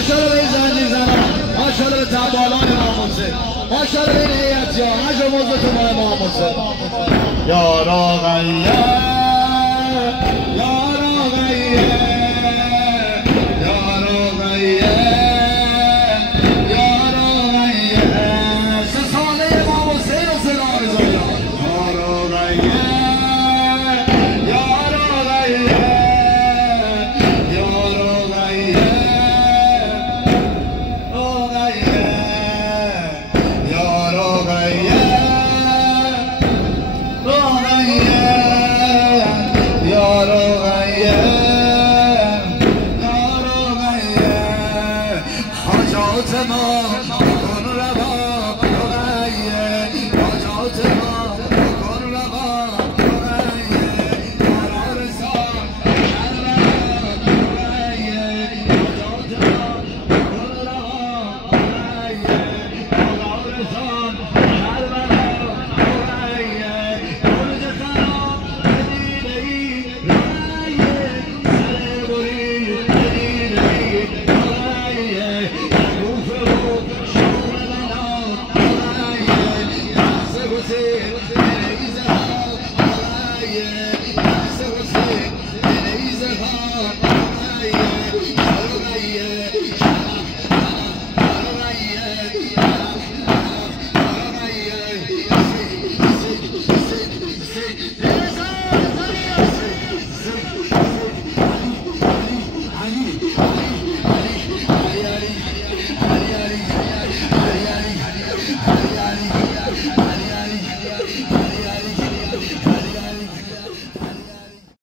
ماشاءالله به زنجیر زنان، ماشاءالله به تبالان امام حسین، ماشاءالله به این هیئت جان، هجا موضوع تو ما امام حسین. یا راغیه یا راغیه یا راغیه یا راغیه سه ساله امام حسین و صدا بزاید. یا راغیه یا راغیه یا راغیه حاجات ما